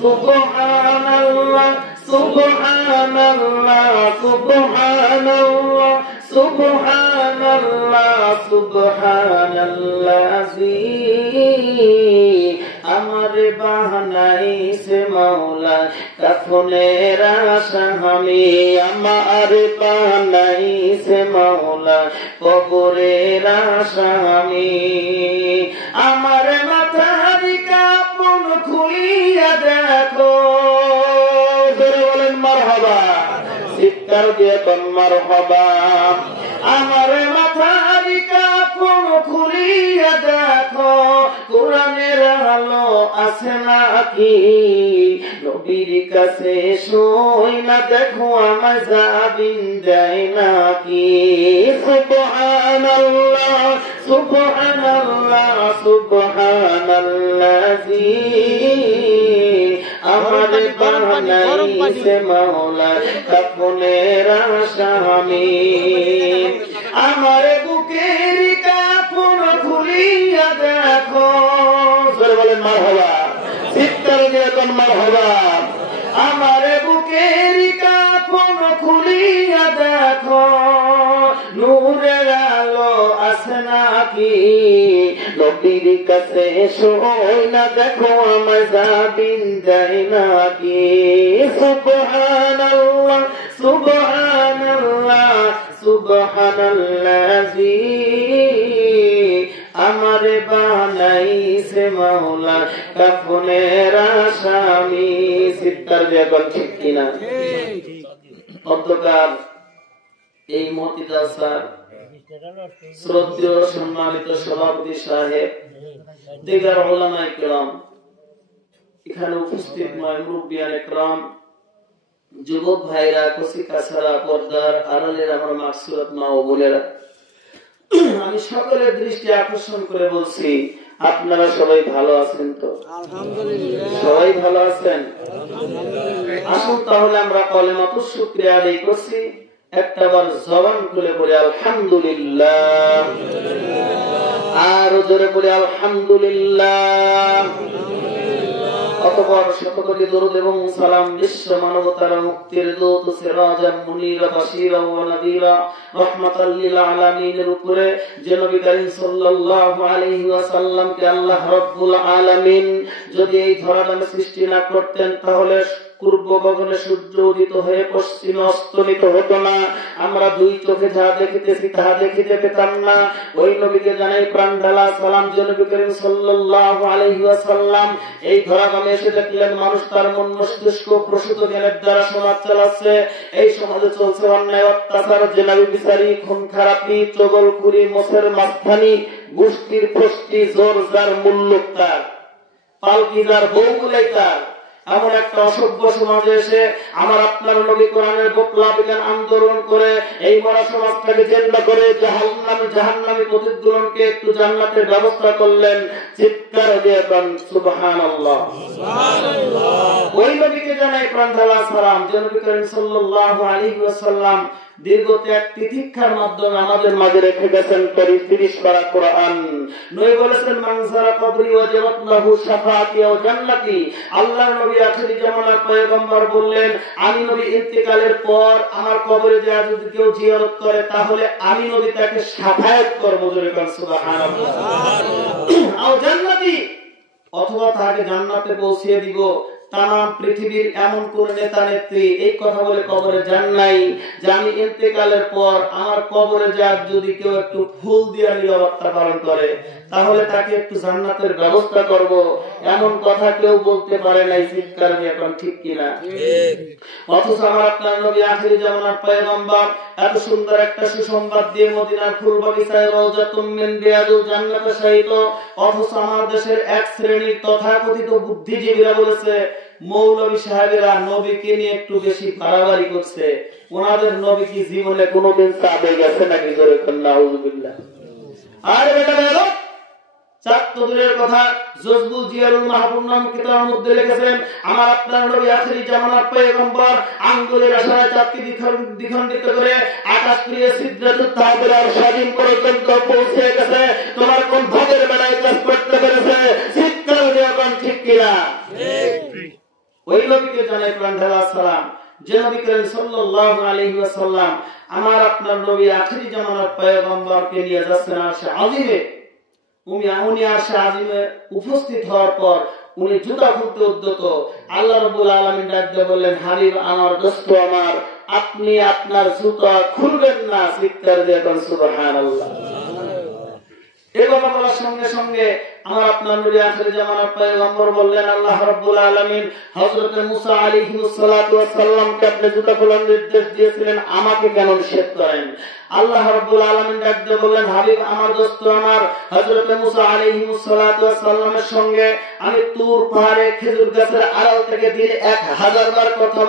সুবহানাল্লাহ সুবহানাল্লাহ সুবহানাল্লাহ সুবহানাল্লাহ সুবহানাল্লাযী আমারে বানাইছে মাওলা কাফনের আসামি, আমারে বানাইছে মাওলা কবরের আসামি। আমার মাথার কাপড় খুলিয়া দেখো, বলেন মারহাবা, চিৎকার দিয়ে কোন মারহাবা। আমার মাথার কাপড় খুলিয়া দেখো, কোরআনের আলো আছে নাকি? নবীর কাছে শুই না দেখো আমার যাবিন যায় নাকি? সুবহানাল্লাহ সুবহানাল্লাহ সুবহানাল্লাযী আমারে বানাইছে মাওলা কাফনের আসামি। আমারে বুকের কাপড় খুলিয়া দেখো, বলেন মারহাবা, চিৎকার দিয়ে কোন মারহাবা। আমারে বুকের কাপড় খুলিয়া দেখো, নূরের আলো আছে নাকি? নবীর কাছে শুই না দেখো আমার যাবিন যায় নাকি? সুবহানাল্লাহ সুবহানাল্লাহ সুবহানাল্লাযী আমারে বানাইছে মাওলা কাফনের আসামি। চিৎকার দিয়ে বল ঠিক কিনা? অন্ধকার এই মতিদাস স্যার, শ্রদ্ধেয় সম্মানিত সভাপতি সাহেব, দিগার উলামায়ে কেরাম, এখানে উপস্থিত মুরব্বিয়ানে কেরাম, যুবক ভাইরা, কচি কাছারা, পর্দার আড়ালের আমার মাকসুরাত মা ও বোনেরা, আমি সকলের দৃষ্টি আকর্ষণ করে বলছি, আপনারা সবাই ভালো আছেন তো? আলহামদুলিল্লাহ। সবাই ভালো আছেন? আসুন তাহলে আমরা কলেমাতুশ শুকরিয়া আদায় করছি, একটাবার জবান খুলে পড়ি আলহামদুলিল্লাহ, আর জোরে পড়ি আলহামদুলিল্লাহ। অতঃপর শতকোটি দরুদ এবং সালাম বিশ্ব মানবতার মুক্তির দূত সিরাজান মুনীরা বাশীরা ওয়া নাযীরা রাহমাতাল লিল আলামিনের উপরে যে নবী করিম সাল্লাল্লাহু আলাইহি ওয়াসাল্লামকে আল্লাহ রাব্বুল আলামিন যদি এই ধরাধামে সৃষ্টি না করতেন তাহলে পূর্ব গগনে সূর্য উদিত হয়ে পশ্চিমে অস্তমিত হতো না, আমরা দুই চোখে যা দেখিতেছি তাহা দেখিতে পেতাম না। ওই নবীকে জানাই প্রাণ ঢালা সালাম। যে নবী করিম সাল্লাল্লাহু আলাইহি ওয়াসাল্লাম এই ধরাধামে এসে দেখলেন মানুষ তার মন মস্তিষ্ক প্রসূত জ্ঞানের দ্বারা সমাজ চালাচ্ছে। এই সমাজে চলছে অন্যায়, অত্যাচার, জেনাবি বিচারি, খুন খারাপি, চগলখুরি, মোছের মাঝখানি, গোষ্ঠীর ফষ্টি, জোর যার মুল্লুক তার, পালকি যার, বউগুলাই তার। এমন একটা অসভ্য সমাজে এসে আমার আপনার নবী কোরআনের বদলা বিজ্ঞান আন্দোলন করে এই মরা সমাজটাকে জেন্দা করে জাহান্নামী প্রতিদ্বন্দ্বীকে একটু জান্নাতের ব্যবস্থা করলেন। চিৎকার দিয়ে বলেন সুবহানাল্লাহ সুবহানাল্লাহ। ওই নবীকে জানাই প্রাণ ঢালা সালাম, যে নবী করিম সাল্লাল্লাহু আলাইহি ওয়াসাল্লাম দীর্ঘ ত্যাগ তিতিক্ষার মাধ্যমে আমাদের মাঝে রেখে গেছেন 30 পারা কোরআন। নবী বলেছেন মান যারা কবরি ওয়াজাবাত লাহু শাফাআতি ওয়া জান্নাতি। আল্লাহর নবী আখিরি জামানার পয়গম্বর বললেন, আমি নবী ইন্তেকালের পর আমার কবরে যা যদি কেউ জিয়ারত করে তাহলে আমি নবী তাকে শাফায়াত করব। জোরে বলেন সুবহানাল্লাহ সুবহানাল্লাহ। ওয়া জান্নাতি, অথবা তাকে জান্নাতে পৌঁছিয়ে দিব। তাম পৃথিবীর এমন কোন নেতা নেত্রী এই কথা বলে কবরে যান নাই যে আমি ইন্তেকালের পর আমার কবরে যার যদি কেউ একটু ফুল দিয়ে নিরাপত্তা পালন করে তাহলে তাকে একটু জান্নাতের ব্যবস্থা করব, এমন কথা কেউ বলতে পারে নাই। চিৎকার দিয়ে এখন ঠিক কিনা? অথচ আমার আপনার নবী আখিরি জামানার পয়গম্বর এত সুন্দর একটা সুসংবাদ দিয়ে মদিনার ফুল বাগিচায় রওজাতুম মিন রিয়াদুল জান্নাতে শায়িত। অথচ আমার দেশের এক শ্রেণীর তথাকথিত বুদ্ধিজীবীরা বলেছে মৌলভী সাহেবেরা নবীকে নিয়ে একটু বেশি বাড়াবাড়ি করছে। ওনাদের নবী কি জীবনে কোনোদিন চাঁদে গেছে নাকি? জোরে বলেন নাউযুবিল্লাহ। আরে বেটা বেরো, চাঁদ তো দূরের কথা, জজবুল জিয়ারুল মাহবুব নাম কিতাবের মধ্যে লিখেছেন আমার আপনার নবী আখিরি জামানার পয়গম্বর আঙ্গুলের আশায় চাঁদকে দ্বিখণ্ডিত করে আকাশ প্রিয় সিদরাতুল তাহবিরার স্বাধীন পর্যন্ত পৌঁছে গেছে। তোমার কোন ভাগের বেলায় কাজ করতে পেরেছে? চিৎকার দিয়ে বলেন ঠিক কিনা? ঠিক। ওই নবীকে জানাই প্রাণ ঢালা সালাম, যে নবী করিম সাল্লাল্লাহু আলাইহি ওয়াসাল্লাম আমার আপনার নবী আখেরি জামানার পয়গম্বরকে নিয়ে যাচ্ছেন আরশে আজিমে। উনি আরশে আজিমে উপস্থিত হওয়ার পর উনি জুতা খুলতে উদ্যত। আল্লাহ রাব্বুল আলামিন ডাক দিয়ে বললেন, হাবিব আমার, দোস্ত আমার, আপনি আপনার জুতা খুলবেন না। চিৎকার দিয়ে বলেন সুবহানাল্লাহ। এই কথা বলার সঙ্গে সঙ্গে আমার আপনার নবী আখির জামানার পয়গম্বর বললেন, আল্লাহ রাব্বুল আলামিন হযরত মুসা আলাইহিস সালাতু ওয়াস সালামকে আপনি জুতা খোলার নির্দেশ দিয়েছিলেন, আমাকে কেন নিষেধ করেন? আল্লাহ রাব্বুল আলামিন ডাক দিয়ে বললেন, হাবিব আমার, দোস্ত আমার, হযরত মুসা আলাইহিস সালাতু ওয়াস সালামের সঙ্গে আমি তুর পাহাড়ে খেজুর গাছের আড়াল থেকে দিনে 1000 বার কথা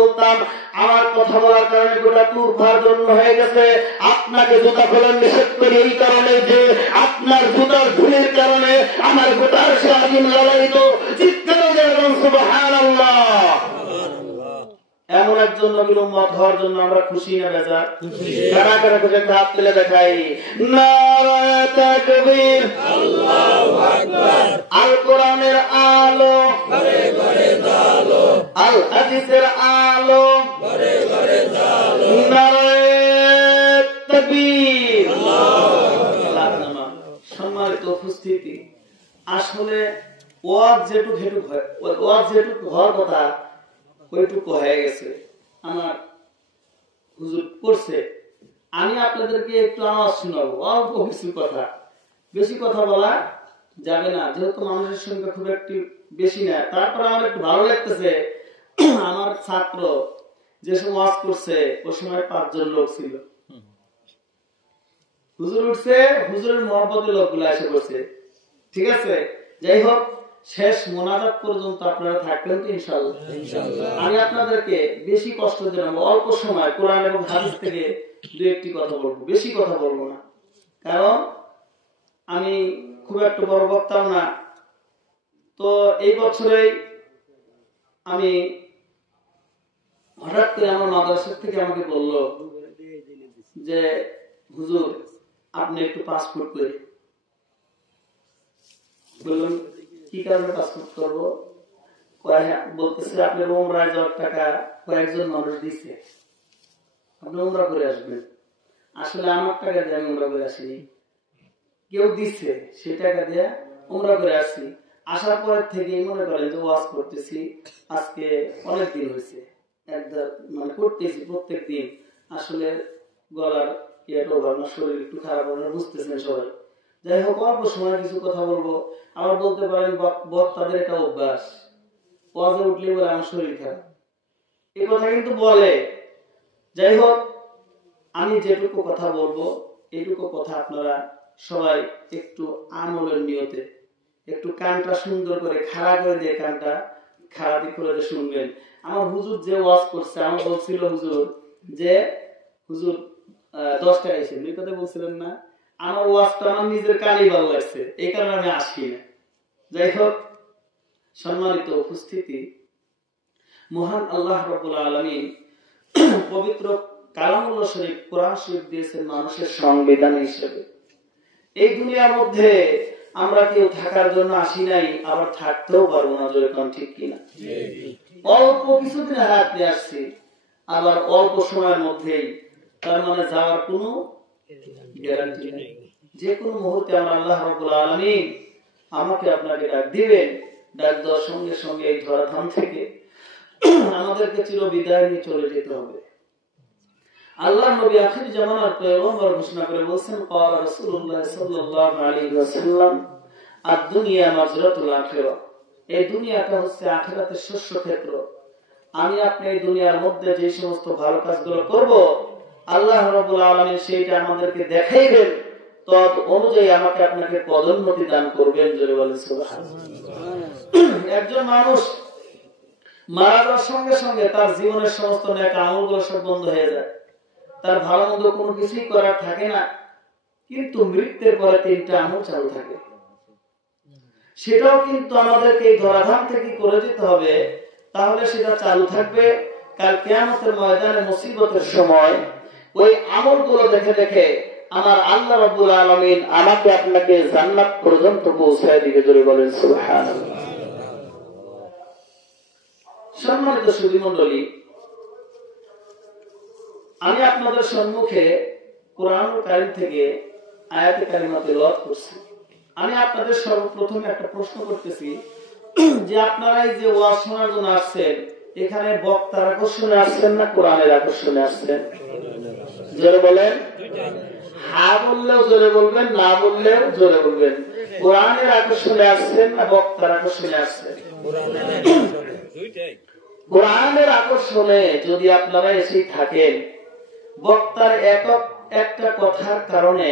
বলতাম। আমার কথা বলার কারণে গোটা তুর পাহাড় ধন্য হয়ে গেছে। আপনাকে জুতা খোলার নিষেধ করি এই কারণে যে আপনার জুতার ধুলির কারণে আমার গোটা আরশে আজিম লালায়িত। চিৎকার দিয়ে বলুন সুবহানাল্লাহ। এমন একজন নবীর উম্মত হওয়ার জন্য আমরা খুশি না বেজার? কারা কারা খুশি? হাত তুলে দেখাই। নারায়ে তাকবীর, আল্লাহু আকবার। আল কোরআনের আলো ঘরে ঘরে জালো, আল হাদিসের আলো ঘরে ঘরে জালো। নারায়ে তাকবীর, আল্লাহু আকবার। সম্মানিত উপস্থিতি, আসলে ওয়াজ যেটুকু হওয়ার কথা ওইটুকু হয়ে গেছে। আমার হুজুর করছে, আমি আপনাদেরকে একটু আওয়াজ শোনাবো, অল্প কিছু কথা। বেশি কথা বলা যাবে না, যেহেতু মানুষের সংখ্যা খুব একটু বেশি না। তারপর আমার একটু ভালো লাগতেছে, আমার ছাত্র যে সময় ওয়াজ করছে ওই সময় 5 জন লোক ছিল। হুজুর উঠছে, হুজুরের মহব্বতের লোকগুলো এসে পড়ছে। ঠিক আছে, যাই হোক, শেষ মোনাজাত পর্যন্ত আপনারা থাকবেন তো ইনশাআল্লাহ? ইনশাআল্লাহ। আমি আপনাদেরকে বেশি কষ্ট দিলাম, অল্প সময় কোরআন এবং হাদিস থেকে 2-1টি কথা বলবো, বেশি কথা বলবো না, কারণ আমি খুব একটা বড় বক্তাও না। তো এই বছরেই আমি হঠাৎ করে আমার মাদ্রাসা থেকে আমাকে বললো যে হুজুর আপনি একটু পাসপোর্ট করে। বললাম কি কারণে পাসপোর্ট করবো? বলতেছে আপনার উমরায় যাওয়ার টাকা কয়েকজন মানুষ দিচ্ছে, আপনি উমরা করে আসবেন। আসলে আমার টাকা দিয়ে আমি উমরা করে আসিনি, কেউ দিচ্ছে, সে টাকা দিয়ে উমরা করে আসছি। আসার পর থেকেই মনে করেন যে ওয়াজ করতেছি, আজকে অনেক দিন হয়েছে, মানে করতেছি প্রত্যেক দিন। আসলে গলার ইয়েটাও ভালো, শরীর একটু খারাপ, আপনারা বুঝতেছেন সবাই। যাই হোক, অল্প সময় কিছু কথা বলবো। আবার বলতে পারেন বক্তাদের একটা অভ্যাস, ওয়াজে উঠলে বলে আমার শরীর খারাপ, এই কথা কিন্তু বলে। যাই হোক, আমি যেটুকু কথা বলবো এইটুকু কথা আপনারা সবাই একটু আমলের নিয়তে একটু কানটা সুন্দর করে খাড়া করে দিয়ে কানটা খাড়া দিক করে শুনবেন। আমার হুজুর যে ওয়াজ করছে, আমার বলছিল হুজুর যে হুজুর 10 টাকা এসে এই কথা বলছিলেন না, আমার ওয়াজটা আমার নিজের কানই ভালো লাগছে, এই কারণে আমি আসি না। যাই হোক, সম্মানিত উপস্থিতি, মহান আল্লাহ রাব্বুল আলামিন পবিত্র কালামুল্লাহ শরীফ কোরআন শরীফ দিয়েছেন মানুষের সংবিধান হিসেবে। এই দুনিয়ার মধ্যে আমরা কেউ থাকার জন্য আসি নাই, আবার থাকতেও পারবো না, যেরকম ঠিক কিনা? অল্প কিছুদিন হাত নিয়ে আসছি, আবার অল্প সময়ের মধ্যেই, তার মানে যাওয়ার কোনো গ্যারান্টি নেই। যে কোনো মুহূর্তে আমরা আল্লাহ রাব্বুল আলামিন আমাকে আপনাকে ডাক দিবেন, ডাক দেওয়ার সঙ্গে সঙ্গে এই ধরাধাম থেকে আমাদেরকে চির বিদায় নিয়ে চলে যেতে হবে। আল্লাহ নবী আখির জামানার পয়গম্বর ঘোষণা করে বলছেন, ক্বাল রাসূলুল্লাহ সাল্লাল্লাহু আলাইহি ওয়াসাল্লাম, আদ-দুনিয়া মাজরাতুল আখিরাহ, এই দুনিয়াটা হচ্ছে আখিরাতের শস্য ক্ষেত্র। আমি আপনি এই দুনিয়ার মধ্যে যে সমস্ত ভালো কাজগুলো করব, আল্লাহ রাব্বুল আলামিন সেইটা আমাদেরকে দেখাইবেন, তদ অনুযায়ী আমাকে আপনাকে পদোন্নতি দান করবেন। জোরে বলেন সুবহানাল্লাহ। একজন মানুষ মারা যাওয়ার সঙ্গে সঙ্গে তার জীবনের সমস্ত নেক আমলগুলো সব বন্ধ হয়ে যায়, তার ভালো মন্দ কোনো কিছুই করার থাকে না, কিন্তু মৃত্যুর পরে 3টা আমল চালু থাকে। সেটাও কিন্তু আমাদেরকে এই ধরাধাম থেকে করে যেতে হবে, তাহলে সেটা চালু থাকবে। কাল কিয়ামতের ময়দানে মুসিবতের সময় ওই আমলগুলো দেখে দেখে আমার আল্লাহ রাব্বুল আলামিন আমাকে আপনাকে জান্নাত পর্যন্ত পৌঁছায় দিবে। জোরে বলেন সুবহানাল্লাহ। সম্মানিত সুধী মণ্ডলী, আমি আপনাদের সম্মুখে কোরআন কারীম থেকে আয়াতে কারিমা তেলাওয়াত করছি। আমি আপনাদের সর্বপ্রথম একটা প্রশ্ন করতেছি যে আপনারা এই যে ওয়াজ শোনার জন্য আসছেন, এখানে বক্তার আকর্ষণে আসছেন না কোরআনের আকর্ষণে আসছেন? জোরে বলেন। হ্যাঁ বললেও জোরে বলবেন, না বললেও জোরে বলবেন। কোরআনের আকর্ষণে আসছেন না বক্তার আকর্ষণে আসছেন? কোরআনের আকর্ষণে যদি আপনারা এসে থাকেন, বক্তার একটা কথার কারণে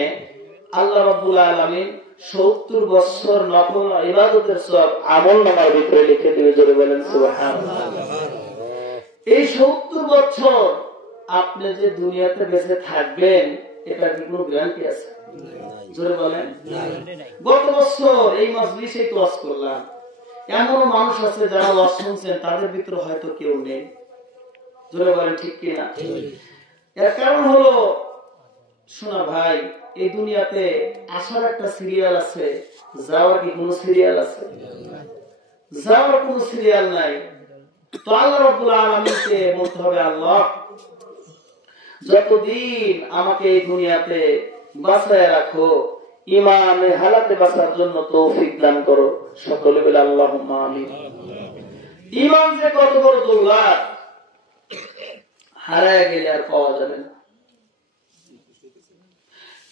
আল্লাহ রাব্বুল আলামিন 70 বছর নফল ইবাদতের সওয়াব আমলনামার ভিতরে লিখে দিবে। জোরে বলেন সুবহানাল্লাহ। এই 70 বছর আপনি যে দুনিয়াতে বেঁচে থাকবেন, এটা কি কোনো গ্যারান্টি আছে? জোরে বলেন। গত বছর এই মজলিসে তো ওয়াজ করলাম, এমন মানুষ আছে যারা ওয়াজ শুনছেন, তাদের ভিতরে হয়তো কেউ নেই। জোরে বলেন ঠিক কিনা? এর কারণ হলো, শোনা ভাই, এই দুনিয়াতে আসার একটা সিরিয়াল আছে, যাওয়ার কি কোনো সিরিয়াল আছে? যাওয়ার কোনো সিরিয়াল নাই। তো আল্লাহ রাব্বুল আলামিনকে বলতে হবে, আল্লাহ যতদিন আমাকে এই দুনিয়াতে বাঁচায় রাখো, ঈমানে হালাতে বাঁচার জন্য তৌফিক দান করো। সকলে বলে আল্লাহুম্মা আমিন। ঈমান যে কত বড় দৌলত, হারায় গেলে আর পাওয়া যাবে না।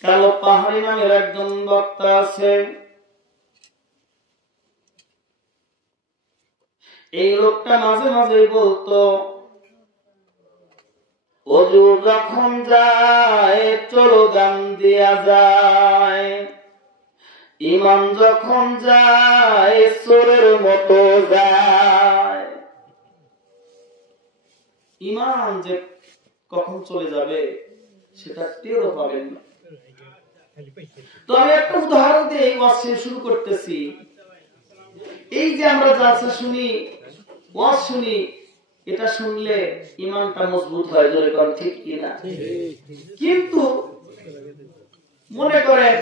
কালো পাহাড়ি নামের একজন বক্তা আছে, এই লোকটা মাঝে মাঝে বলতো, অজু যখন যায় চলো গান দিয়া যায়, ঈমান যখন যায় চোরের মতো যায়। ঈমান যে কখন চলে যাবে সেটা টেরও পাবেন না। তো আমি একটা উদাহরণ দিয়ে এই ওয়াজ শুরু করতেছি। এই যে আমরা জালসা শুনি, ওয়াজ শুনি, এটা শুনলে ঈমানটা মজবুত হয়। জোরে কোন ঠিক কিনা? কিন্তু মনে করেন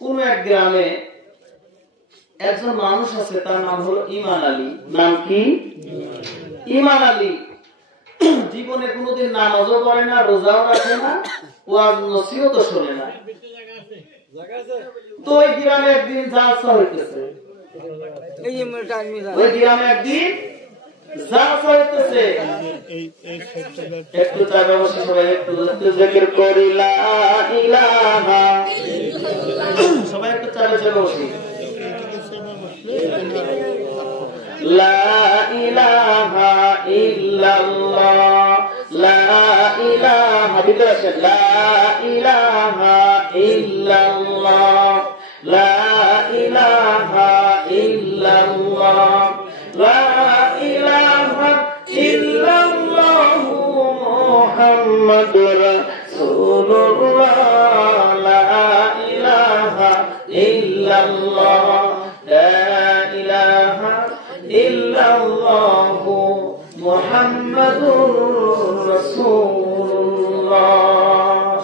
কোন এক গ্রামে একজন মানুষ আছে, তার নাম হলো ঈমান আলী। নাম কি? ঈমান আলী। জীবনে কোনোদিন নামাজও পড়ে না, রোজাও রাখে না, ওয়াজ নসিহতও শোনে না। তো ওই গ্রামে একদিন জালসা হইতেছে, ওই গ্রামে একদিন জালসা হইতেছে। একটু চাপে বসে সবাই একটু জিকির করি লা ইলাহা, সবাই একটু চাপে চাপে বসে লা ইলাহা ইল্লাল্লাহ, লা ইলাহা, ভিতরে আসেন, লা ইলাহা ইল্লাল্লাহ, লা ইলাহা ইল্লাল্লাহ, লা ইলাহা ইল্লাল্লাহ মুহাম্মাদুর রাসূলুল্লাহ, লা ইলাহা ইল্লাল্লাহ, লা ইলাহা ইল্লাল্লাহ মুহাম্মাদুর রাসূলুল্লাহ।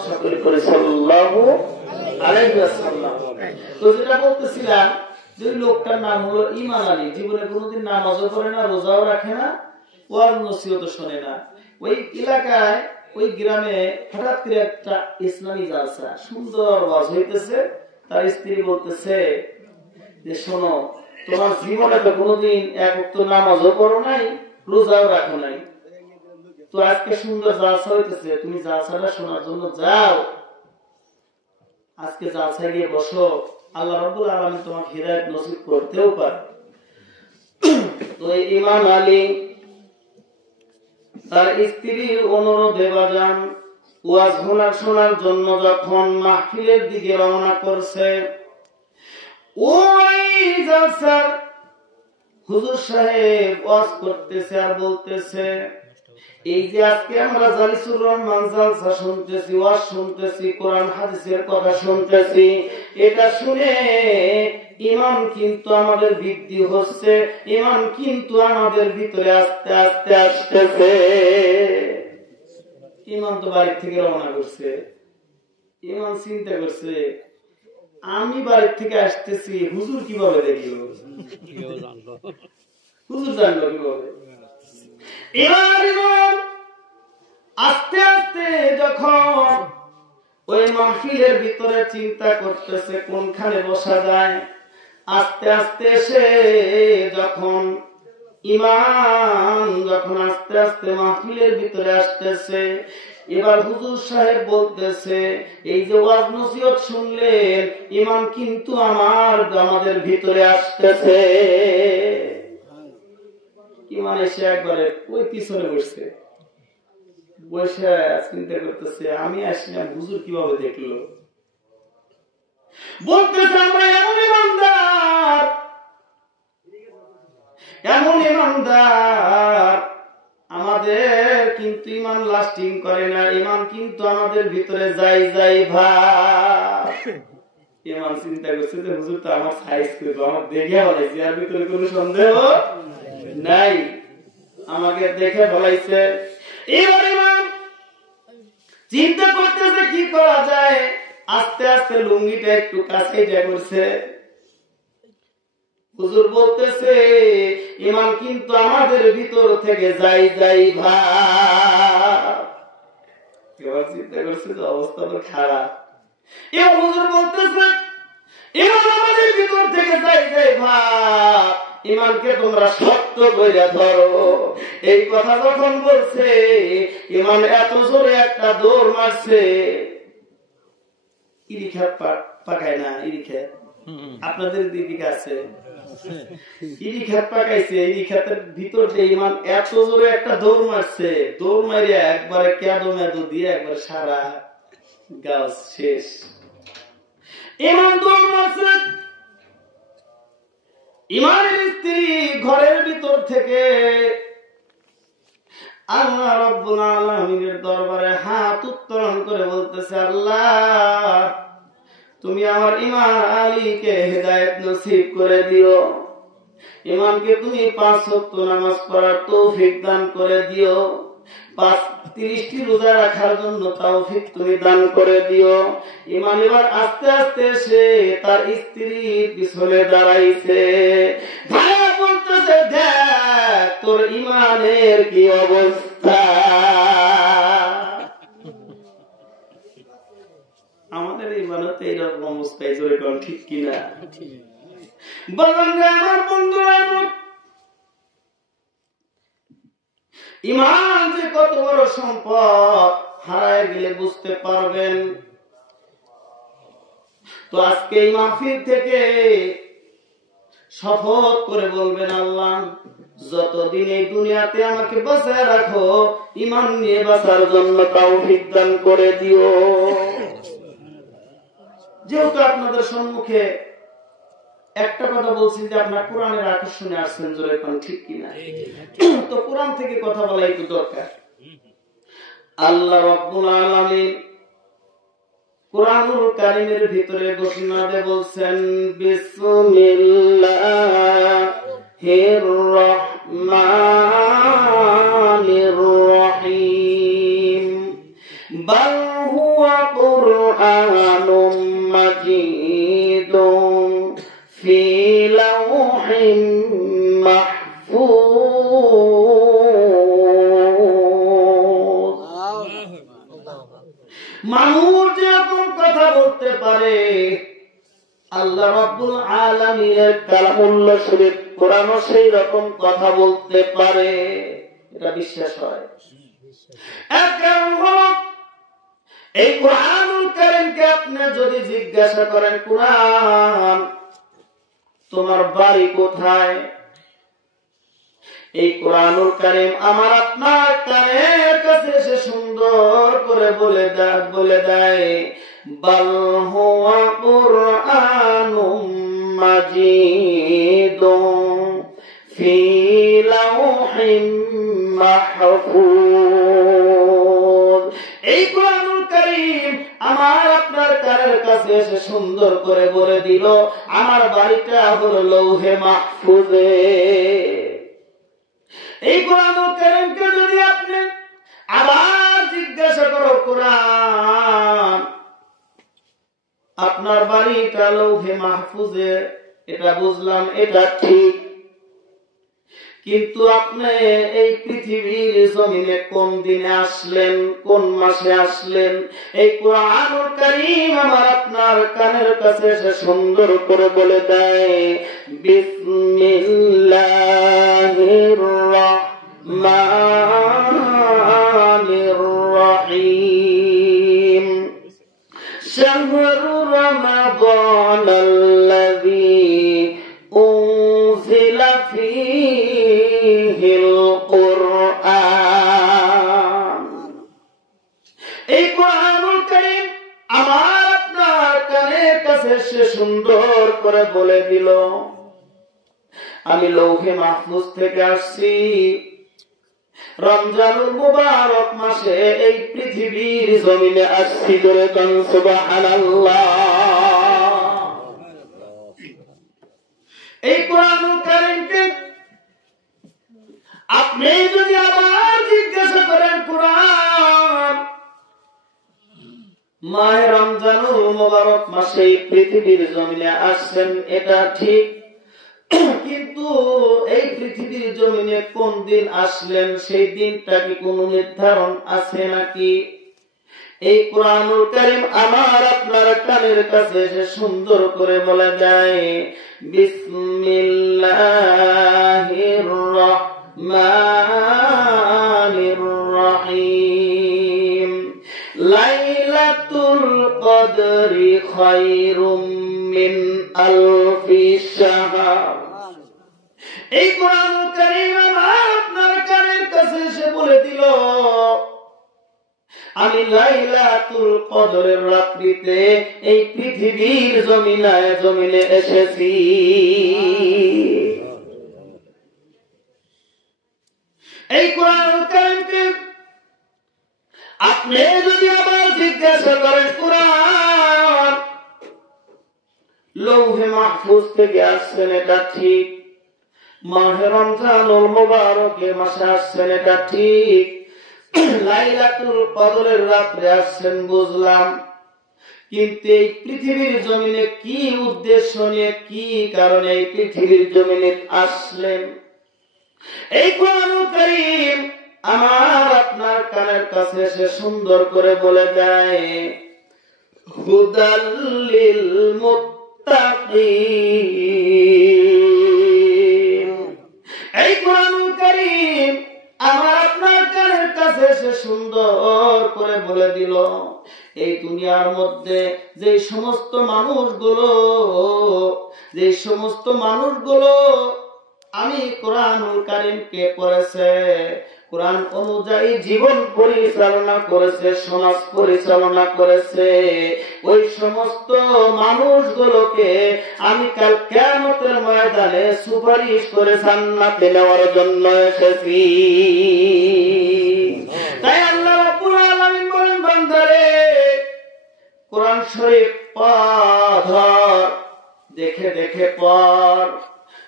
সকলে করে সাল্লাল্লাহু আলাইহি ওয়াসাল্লাম। তো যেটা বলতেছিলাম, যে লোকটার নাম হলো ঈমান আলী। জীবনে কোনোদিন নামাজও করে না, রোজাও রাখে না, ওয়াজ নসিহত শোনে না। ওই এলাকায়, ওই গ্রামে হঠাৎ করে একটা ইসলামী জালসা, সুন্দর ওয়াজ হইতেছে। তার স্ত্রী বলতেছে যে, শোনো, তোমার জীবনে তো কোনোদিন এক ওয়াক্ত নামাজও পড়ো নাই, রোজাও রাখো নাই, তো আজকে সুন্দর জালসা হইতেছে, তুমি জালসাটা শোনার জন্য যাও, আজকে জালসায় গিয়ে বসো, আল্লাহ রাব্বুল আলামিন তোমাকে হিদায়াত নসিব করতেও পারে। তো ঈমান আলী তার স্ত্রীর অনুরোধে বাজান ওয়াজ শোনার জন্য যখন মাহফিলের দিকে রওনা করছে, ওই জালসার হুজুর সাহেব ওয়াজ করতেছে আর বলতেছে, এই যে আজকে আমরা জালিসুর রহমান জালসা শুনতেছি, ওয়াজ শুনতেছি, কোরআন হাদিসের কথা শুনতেছি, এটা শুনে ঈমান কিন্তু আমাদের বৃদ্ধি হচ্ছে, ঈমান কিন্তু আমাদের ভিতরে আস্তে আস্তে আসতেছে। ঈমান তো বাড়ি থেকে রওনা করছে, ঈমান চিন্তা করছে, আমি বাড়ি থেকে আসতেছি, হুজুর কিভাবে দেখলো, হুজুর জানলো কিভাবে? এবার আস্তে আস্তে যখন ওই মাহফিলের ভিতরে চিন্তা করতেছে কোনখানে বসা যায়, আস্তে আস্তে সে যখন ইমাম যখন আস্তে আস্তে মাহফিলের ভিতরে আসতেছে, এবার হুজুর সাহেব বলতেছে, এই যে ওয়াজ নসিহত শুনলেন, ইমাম কিন্তু আমাদের ভিতরে আসতেছে। ইমাম এসে একবারে ওই পিছনে বসছে, বসে চিন্তা করতেছে আমি আসলাম, হুজুর কিভাবে দেখলো। বলতেছে আমরা এমন ইমানদার, আমাদের কিন্তু ইমান লাস্টিং করে না, ইমান কিন্তু আমাদের ভিতরে যাই ভাব। ইমান চিন্তা করছে যে হুজুর তো আমার সাইজ করবো, আমার দেখে বলাইছে, আর ভিতরে কোনো সন্দেহ নাই, আমাকে দেখে বলাইছে। এবার ইমান চিন্তা করতেছে কি করা যায়, আস্তে আস্তে লুঙ্গিটা একটু কাছে করছে। হুজুর বলতেছে ইমান কিন্তু আমাদের ভিতর থেকে যাই ভাব। এবার চিন্তা করছে যে অবস্থা তো খারাপ। এবার হুজুর বলতেছে ইমান আমাদের ভিতর থেকে যাই ভাব, ইমানকে তোমরা শক্ত করে ধরো। এই কথা যখন বলছে, ইমান এত জোরে একটা দৌড় মারছে, ইরিখা পাকায় না, ইরিখা আপনাদের দিকে আছে, ইরিখাত পাকাইছে, ইরিখাতের ভিতর দিয়ে ইমান এত জোরে একটা দৌড় মারছে, দৌড় মারিয়া একবারে কেঁদো মেদো দিয়ে একবার সারা গাছ শেষ। ইমান দৌড় মারছে, ইমানের স্ত্রী ঘরের ভিতর থেকে আল্লাহ রাব্বুল আলামিনের দরবারে হাত উত্তোলন করে বলতেছে, আল্লাহ তুমি আমার ইমাম আলীকে হেদায়েত নসিব করে দিও, ইমামকে তুমি 5 ওয়াক্ত নামাজ পড়ার তৌফিক দান করে দিও, 30টি রোজা রাখার জন্য তৌফিক তুমি দান করে দিও। ইমাম এবার আস্তে আস্তে সে তার স্ত্রীর পিছনে দাঁড়াইছে, ভাইয়া বলতেছে দেখ তোর ইমানের কি অবস্থা। আমাদের ইমানতে এরকম অবস্থায় জোরে কোন ঠিক কিনা বলেন আমার বন্ধুরা, ইমান যে কত বড় সম্পদ, হারায় গেলে বুঝতে পারবেন। তো আজকে এই মাহফিল থেকে শপথ করে বলবেন, আল্লাহ যতদিন এই দুনিয়াতে আমাকে বাঁচায় রাখো, ইমান নিয়ে বাঁচার জন্য তৌফিক দান করে দিও। যেহেতু আপনাদের সম্মুখে একটা কথা বলছি যে আপনার কোরআনের আকর্ষণে আসছেন, জোরে কোন ঠিক কিনা, তো কোরআন থেকে কথা বলা একটু দরকার। আল্লাহ রাব্বুল আলামিন কোরআনুল কারীমের ভিতরে ঘোষণা দিয়ে বলছেন, বিসমিল্লাহির রহমানির রহিম, বাল হুয়া কুরআনুম মাজিদুন ফি লাওহিম মাহফুজ। মানুষ যেরকম কথা বলতে পারে, আল্লাহ রাব্বুল আলামিনের কালামুল্লাহ শরীফ কোরআনও সেই রকম কথা বলতে পারে, এটা বিশ্বাস হয়। এই কোরআনুল কারীমকে আপনি যদি জিজ্ঞাসা করেন, কোরআন তোমার বাড়ি কোথায়, এই কোরআনুল কারীম আমার আপনার কানের কাছে এসে সুন্দর করে বলে দেয়, বাল হুয়া কুরআনুম মাজিদুন ফি লাওহিম মাহফুজ। এই কোরআনুল কারীম আমার আপনার কানের কাছে এসে সুন্দর করে বলে দিল, আমার বাড়িটা হলো লৌহে মাহফুজে। এই কোরআনুল কারীমকে যদি আপনি আবার জিজ্ঞাসা করো, কোরআন আপনার বাড়িটা লৌহে মাহফুজে, এটা বুঝলাম, এটা ঠিক, কিন্তু আপনি এই পৃথিবীর জমিনে কোন দিনে আসলেন, কোন মাসে আসলেন? এই কুরআনুল কারীম আমার আপনার কানের কাছে এসে সুন্দর করে বলে দেয়, বিসমিল্লাহির রহমানির রহিম। শাহরু রমাদানাল্লাযী উনজিলা ফীহিল কুরআন। এই কুরআনুল কারীম আমার আপনার কানের কাছে সে সুন্দর করে বলে দিল, আমি লৌহে মাহফুজ থেকে আসছি, রমজানুল মুবারক মাসে এই পৃথিবীর জমিনে আসছি। করে কোন সুবহানাল্লাহ। এই কুরআনুল কারীমকে আপনি যদি আবার জিজ্ঞাসা করেন, কুরআন মাহে রমজানুল মুবারক মাসে এই পৃথিবীর জমিনে আসছেন, এটা ঠিক, কিন্তু এই পৃথিবীর জমিনে কোন দিন আসলেন সেই দিনটা কি কোনো নির্ধারণ আছে নাকি? এই কুরআনুল কারীম আমার আপনার কানের কাছে এসে সুন্দর করে বলে দেয়, বিসমিল্লাহির রহমানির রহিম। লাইলাতুল কদরি খায়রুম মিন আলফি শাহর। এই কুরআনুল কারীম আমার আপনার কানের কাছে এসে বলে দিল, আমি লাইলাতুল কদরের রাত্রিতে এই পৃথিবীর জমিনে এসেছি। এই কুরআনুল কারীমকে আপনি যদি আবার জিজ্ঞাসা করেন, কুরআন লৌহে মাহফুজ থেকে আসছেন, এটা ঠিক, মাহে রমজানুল মুবারকে মাসে আসছেন, এটা ঠিক, লাইলাতুল কদরের রাতে আসছেন, বুঝলাম, কিন্তু এই পৃথিবীর জমিনে কি উদ্দেশ্য নিয়ে, কি কারণে এই পৃথিবীর জমিনে আসলেন? এই কুরআনুল কারীম আমার আপনার কানের কাছে এসে সুন্দর করে বলে দেয়, হুদাল লিল মুত্তাকিন। এই কুরআনুল কারীম আমার আপনার কানের কাছে এসে সুন্দর করে বলে দিল, এই দুনিয়ার মধ্যে যে সমস্ত মানুষগুলো আমি কুরআনুল কারীমকে পড়েছে, কুরআন অনুযায়ী জীবন পরিচালনা করেছে, সমাজ পরিচালনা করেছে, ওই সমস্ত মানুষগুলোকে আমি কাল কিয়ামতের ময়দানে সুপারিশ করে জান্নাতে নেওয়ার জন্য এসেছি। তাই আল্লাহ রাব্বুল আলামিন বলেন, বান্দারে কুরআন শরীফ পড়, দেখে দেখে পড়,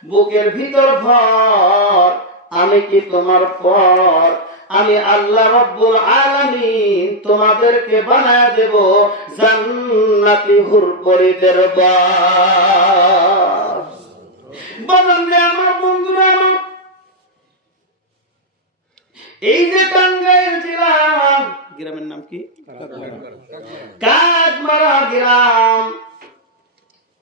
বুকের ভিতর ভর, আমি কি তোমার পর? আমি আল্লাহ রাব্বুল আলামিন তোমাদেরকে বানায় দেব জান্নাতি হুরপরিদের বাস। বলেন আমার বন্ধুরা, আমার এই যে টাঙ্গাইল জেলা, গ্রামের নাম কি? কাঠমারা গ্রাম।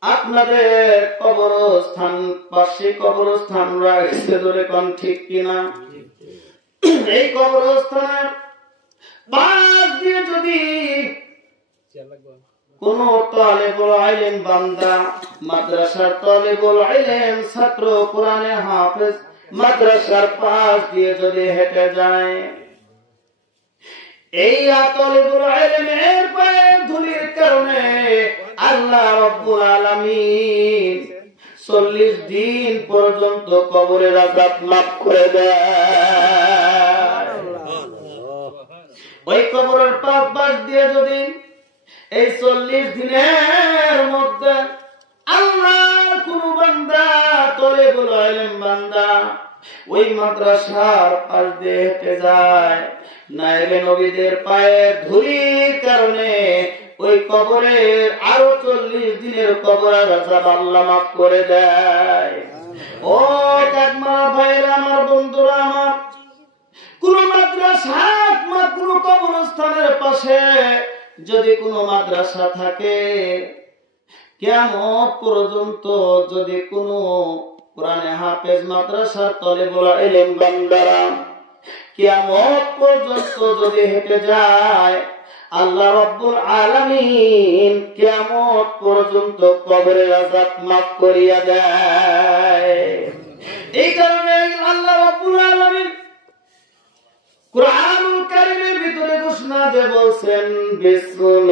আপনাদের কবরস্থান, পাশে কবরস্থান রয়েছে, ধরে কোন ঠিক কিনা? এই কবরস্থানের পাশ দিয়ে যদি কোন তালেবুল ইলম বান্দা, মাদ্রাসার তালেবুল ইলম ছাত্র, কোরআনে হাফেজ মাদ্রাসার পাশ দিয়ে যদি হেঁটে যায়, এই তালেবুল ইলমের পায়ের ধুলির কারণে আল্লাহ রাব্বুল আলামিন 40 দিন পর্যন্ত কবরের আযাব মাফ করে দেয়। ওই কবরের পাশ দিয়ে যদি এই 40 দিনের মধ্যে আল্লাহর কোন বান্দা, তালেবুল ইলম বান্দা ওই মাদ্রাসার পাশ দিয়ে হেঁটে যায়, নায়েবে নবীদের পায়ের ধুলির কারণে ওই কবরের আরো 40 দিনের কবরের আযাব আল্লাহ মাফ করে দেয়। ও কাকমা ভাইরা আমার, বন্ধুরা আমার, কোন মাদ্রাসা কোন কবরস্থানের পাশে যদি কোন মাদ্রাসা থাকে, কিয়ামত পর্যন্ত যদি কোন কোরআনে হাফেজ মাদ্রাসার তালিবুল ইলম বান্দারা কিয়ামত পর্যন্ত যদি হেঁটে যায়, আল্লাহ রাব্বুল আলামিন কিয়ামত পর্যন্ত কবরের আযাব মাফ করিয়া দেয়। এই কারণে আল্লাহ রাব্বুল আলামিন কুরআনুল কারীমের ভিতরে ঘোষণা দিয়ে বলছেন, বিসমিল্লাহ